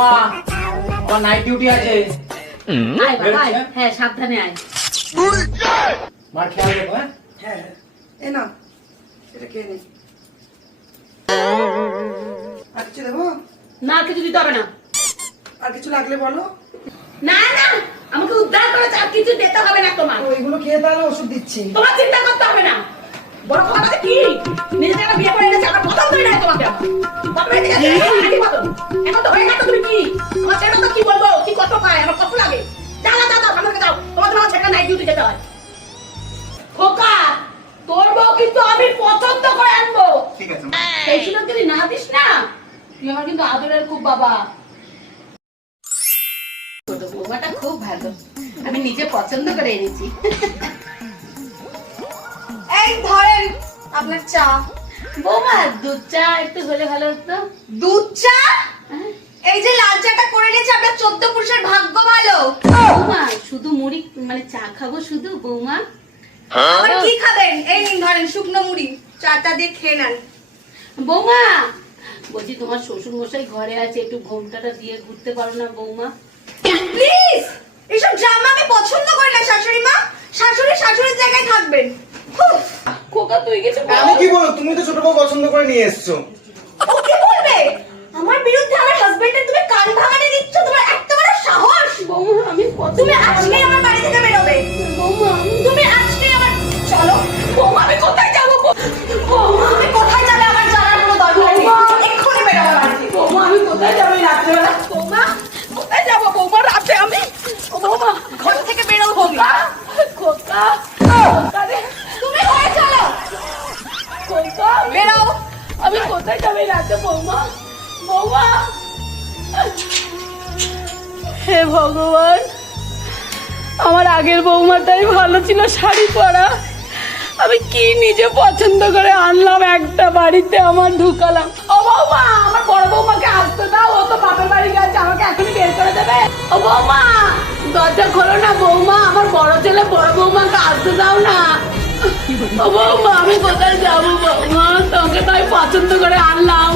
মা আমার night duty আছে। আয় বাবা আয়, হ্যাঁ সাবধানে আয়। মার খেয়াল রেখো। হ্যাঁ হ্যাঁ এ না এটা খেয়ে নে। আর কিছু দেবো? না কিছু দিতে হবে না। আর কিছু লাগলে বলো। না না আমাকে উদ্ধার করেছে, আর কিছু দিতে হবে না তোমার। ওইগুলো খেয়ে তাহলে ওষুধ দিচ্ছি। তোমার চিন্তা করতে হবে না। বড় কথা কি নিজে একটা বিয়ে করে এনেছে, আমার কথা বলি না তোমাকে। বাপরে দিকে আগে বলো, এখন তো হয়ে গেছে। তুমি কি আমার ছেলেটা তো কি বলবো, কি কত পায়, আমার কত লাগে। যাও যাও যাও আমাকে যাও, তোমার ছেলেটা নাইট ডিউটি যেতে হয়। খোকা তোর বউ কিন্তু আমি পছন্দ করে আনবো। ঠিক আছে। এই সুযোগ যদি না দিস না, তুই আমার কিন্তু আদরের খুব বাবা। বৌমাটা খুব ভালো, আমি নিজে পছন্দ করে এনেছি। এই ধরেন আপনার চা। বৌমা দুধ চা একটু হলে ভালো হতো। দুধ চা? হ্যাঁ? এই যে লাল চাটা করে নিয়েছে আপনার 14 পুরুষের ভাগ্য ভালো। বৌমা শুধু মুড়ি মানে চা খাবো শুধু বৌমা? আবার কি খাবেন? এই নিন ধরেন শুকনো মুড়ি, চাটা দিয়ে খেয়ে নেন। বৌমা বলছি তোমার শ্বশুর মশাই ঘরে আছে, একটু ঘোমটাটা দিয়ে ঘুরতে পারো না বৌমা? প্লিজ এইসব ড্রামা আমি পছন্দ করি না শাশুড়ি মা। শাশুড়ি শাশুড়ির জায়গায় থাকবেন। উফ, খোকা তুই কিছু বল। আমি কি বলবো? তুমি তো ছোট বউ পছন্দ করে নিয়ে এসছো। ও কি বলবে? আমার বিরুদ্ধে আমার হাজবেন্ডের তুমি কান ভাঙানি দিচ্ছ? তোমার এত বড় সাহস! বৌমা আমি পছন্দ তুমি আজকেই আমার বাড়ি থেকে বেরোবে। বৌমা তুমি আজকেই আমার চলো। বৌমা আমি কোথায় যাবো? বৌমা তুমি কোথায় যাবে আমার জানার কোনো দরকার নেই। এক্ষুনি বেরো আমার বাড়ি থেকে। বৌমা আমি কোথায় যাবো এই রাত্রেবেলা? বৌমা কোথায় যাবো বৌমা রাতে আমি? ও বৌমা ঘর থেকে বেরো তুমি। খোকা খোকা খোকা রে, তুমি ঘরে চলো। খোকা বেরো। আমি কোথায় যাবো এই রাতে বৌমা? বৌমা হে ভগবান, আমার আগের বৌমাটাই ভালো ছিল শাড়ি পরা। আমি কি নিজে পছন্দ করে আনলাম, একটা বাড়িতে আমার ঢুকালাম। ও বৌমা আমার বড় বৌমাকে আসতে দাও, ও তো বাপের বাড়ি গেছে, আমাকে এখনই বের করে দেবে। ও বৌমা দরজা খোলো না বৌমা, আমার বড় ছেলে বড় বৌমাকে আসতে দাও না। ও বৌমা আমি কোথায় যাবো বৌমা, তোকে তাই পছন্দ করে আনলাম।